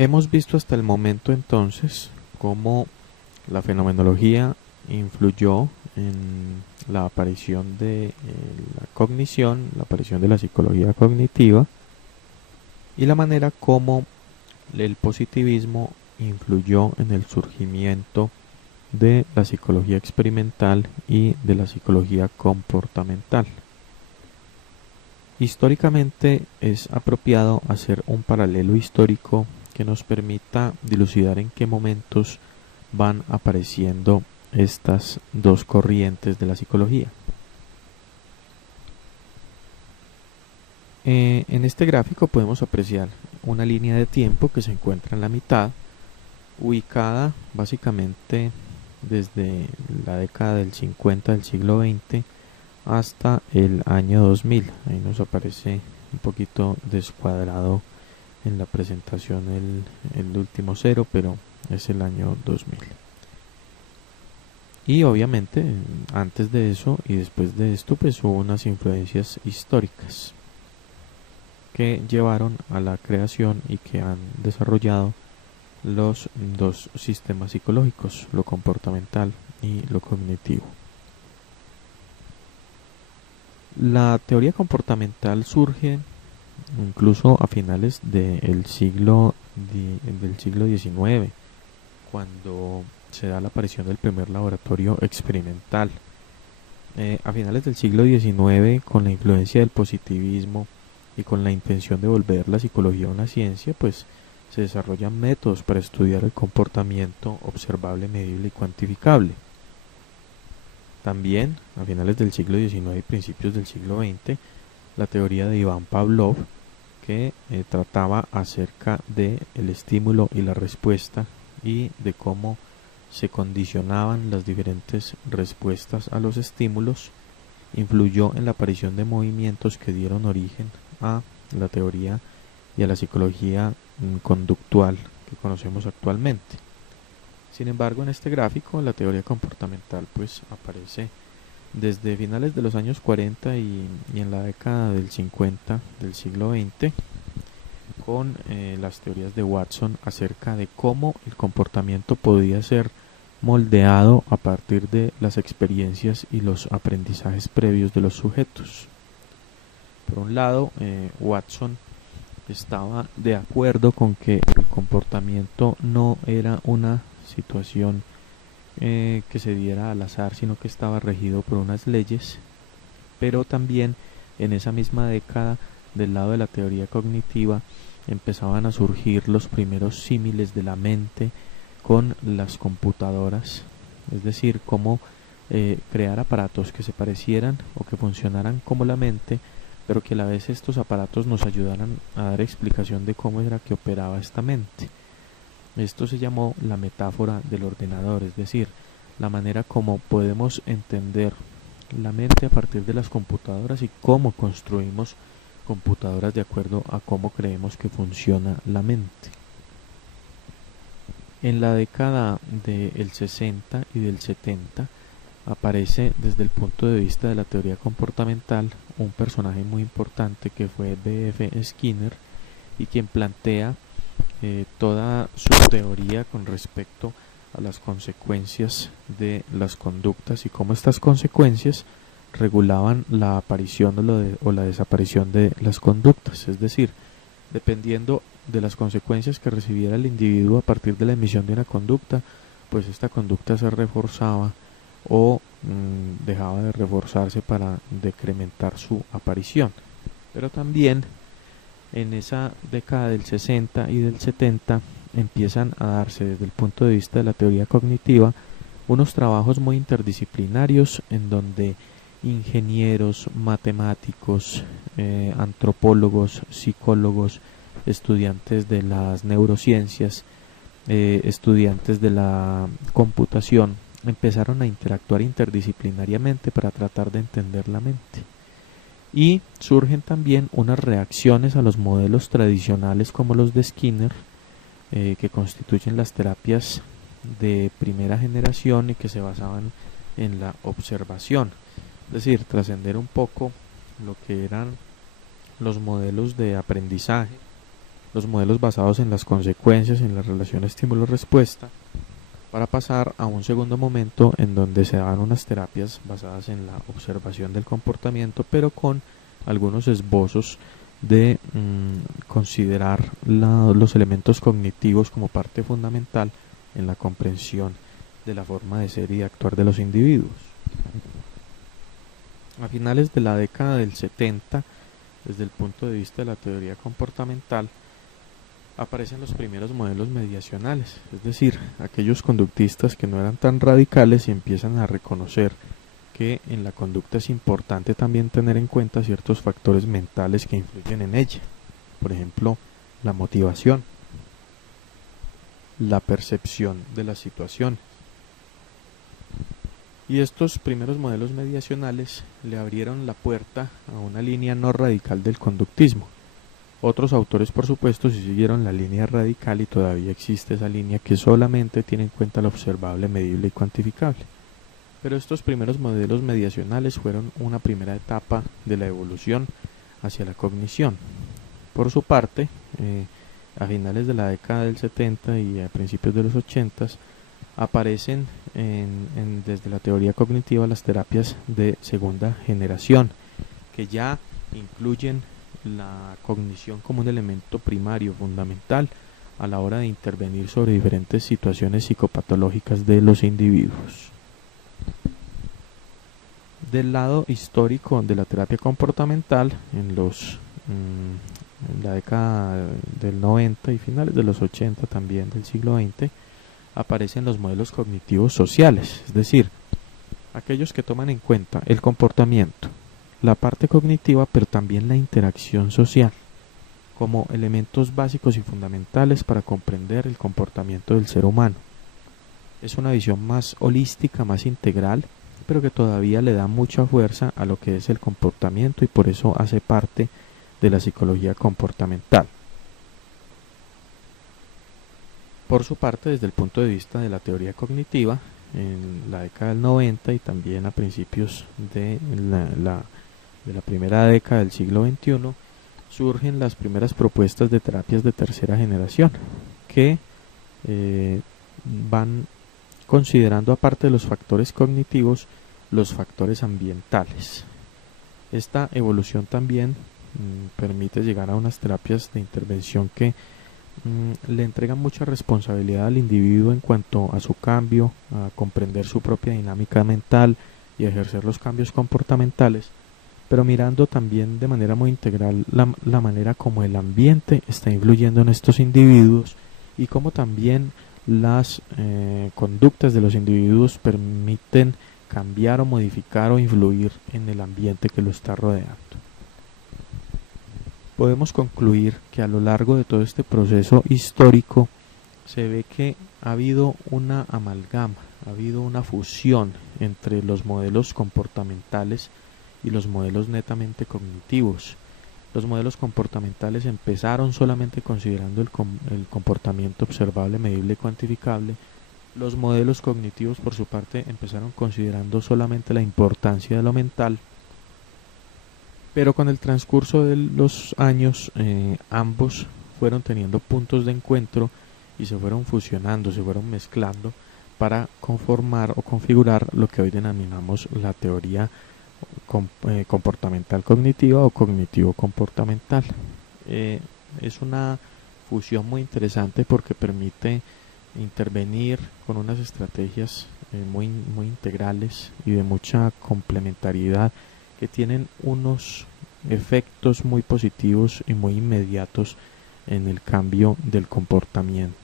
Hemos visto hasta el momento entonces cómo la fenomenología influyó en la aparición de la cognición, la aparición de la psicología cognitiva y la manera como el positivismo influyó en el surgimiento de la psicología experimental y de la psicología comportamental. Históricamente es apropiado hacer un paralelo histórico que nos permita dilucidar en qué momentos van apareciendo estas dos corrientes de la psicología. En este gráfico podemos apreciar una línea de tiempo que se encuentra en la mitad, ubicada básicamente desde la década del 50 del siglo XX hasta el año 2000. Ahí nos aparece un poquito descuadrado en la presentación el último cero, pero es el año 2000. Y obviamente antes de eso y después de esto pues hubo unas influencias históricas que llevaron a la creación y que han desarrollado los dos sistemas psicológicos, lo comportamental y lo cognitivo. La teoría comportamental surge incluso a finales del siglo XIX, cuando se da la aparición del primer laboratorio experimental. A finales del siglo XIX, con la influencia del positivismo y con la intención de volver la psicología una ciencia, pues se desarrollan métodos para estudiar el comportamiento observable, medible y cuantificable. También, a finales del siglo XIX y principios del siglo XX, la teoría de Iván Pavlov, que trataba acerca del estímulo y la respuesta y de cómo se condicionaban las diferentes respuestas a los estímulos, influyó en la aparición de movimientos que dieron origen a la teoría y a la psicología conductual que conocemos actualmente. Sin embargo, en este gráfico la teoría comportamental pues aparece desde finales de los años 40 y en la década del 50 del siglo XX, con las teorías de Watson acerca de cómo el comportamiento podía ser moldeado a partir de las experiencias y los aprendizajes previos de los sujetos. Por un lado, Watson estaba de acuerdo con que el comportamiento no era una situación que se diera al azar, sino que estaba regido por unas leyes, pero también en esa misma década, del lado de la teoría cognitiva, empezaban a surgir los primeros símiles de la mente con las computadoras, es decir, cómo crear aparatos que se parecieran o que funcionaran como la mente, pero que a la vez estos aparatos nos ayudaran a dar explicación de cómo era que operaba esta mente. Esto se llamó la metáfora del ordenador, es decir, la manera como podemos entender la mente a partir de las computadoras y cómo construimos computadoras de acuerdo a cómo creemos que funciona la mente. En la década del 60 y del 70 aparece desde el punto de vista de la teoría comportamental un personaje muy importante que fue B.F. Skinner, y quien plantea toda su teoría con respecto a las consecuencias de las conductas y cómo estas consecuencias regulaban la aparición o la desaparición de las conductas, es decir, dependiendo de las consecuencias que recibiera el individuo a partir de la emisión de una conducta, pues esta conducta se reforzaba o dejaba de reforzarse para decrementar su aparición. Pero también en esa década del 60 y del 70 empiezan a darse desde el punto de vista de la teoría cognitiva unos trabajos muy interdisciplinarios en donde ingenieros, matemáticos, antropólogos, psicólogos, estudiantes de las neurociencias, estudiantes de la computación empezaron a interactuar interdisciplinariamente para tratar de entender la mente. Y surgen también unas reacciones a los modelos tradicionales como los de Skinner, que constituyen las terapias de primera generación y que se basaban en la observación, es decir, trascender un poco lo que eran los modelos de aprendizaje los modelos basados en las consecuencias, en la relación estímulo-respuesta, para pasar a un segundo momento en donde se dan unas terapias basadas en la observación del comportamiento, pero con algunos esbozos de considerar los elementos cognitivos como parte fundamental en la comprensión de la forma de ser y de actuar de los individuos. A finales de la década del 70, desde el punto de vista de la teoría comportamental, aparecen los primeros modelos mediacionales, es decir, aquellos conductistas que no eran tan radicales y empiezan a reconocer que en la conducta es importante también tener en cuenta ciertos factores mentales que influyen en ella. Por ejemplo, la motivación, la percepción de la situación. Y estos primeros modelos mediacionales le abrieron la puerta a una línea no radical del conductismo. Otros autores, por supuesto, sí siguieron la línea radical y todavía existe esa línea que solamente tiene en cuenta lo observable, medible y cuantificable. Pero estos primeros modelos mediacionales fueron una primera etapa de la evolución hacia la cognición. Por su parte, a finales de la década del 70 y a principios de los 80 aparecen desde la teoría cognitiva las terapias de segunda generación, que ya incluyen la cognición como un elemento primario, fundamental, a la hora de intervenir sobre diferentes situaciones psicopatológicas de los individuos. Del lado histórico de la terapia comportamental, en la década del 90 y finales de los 80 también del siglo XX, aparecen los modelos cognitivos sociales, es decir, aquellos que toman en cuenta el comportamiento, la parte cognitiva, pero también la interacción social, como elementos básicos y fundamentales para comprender el comportamiento del ser humano. Es una visión más holística, más integral, pero que todavía le da mucha fuerza a lo que es el comportamiento y por eso hace parte de la psicología comportamental. Por su parte, desde el punto de vista de la teoría cognitiva, en la década del 90 y también a principios de la primera década del siglo XXI, surgen las primeras propuestas de terapias de tercera generación que van considerando, aparte de los factores cognitivos, los factores ambientales. Esta evolución también permite llegar a unas terapias de intervención que le entregan mucha responsabilidad al individuo en cuanto a su cambio, a comprender su propia dinámica mental y a ejercer los cambios comportamentales, pero mirando también de manera muy integral la manera como el ambiente está influyendo en estos individuos y cómo también las conductas de los individuos permiten cambiar o modificar o influir en el ambiente que lo está rodeando. Podemos concluir que a lo largo de todo este proceso histórico se ve que ha habido una amalgama, ha habido una fusión entre los modelos comportamentales y los modelos netamente cognitivos. Los modelos comportamentales empezaron solamente considerando el comportamiento observable, medible y cuantificable. Los modelos cognitivos, por su parte, empezaron considerando solamente la importancia de lo mental. Pero con el transcurso de los años, ambos fueron teniendo puntos de encuentro y se fueron fusionando, se fueron mezclando para conformar o configurar lo que hoy denominamos la teoría comportamental cognitiva o cognitivo comportamental. Es una fusión muy interesante porque permite intervenir con unas estrategias muy integrales y de mucha complementariedad que tienen unos efectos muy positivos y muy inmediatos en el cambio del comportamiento.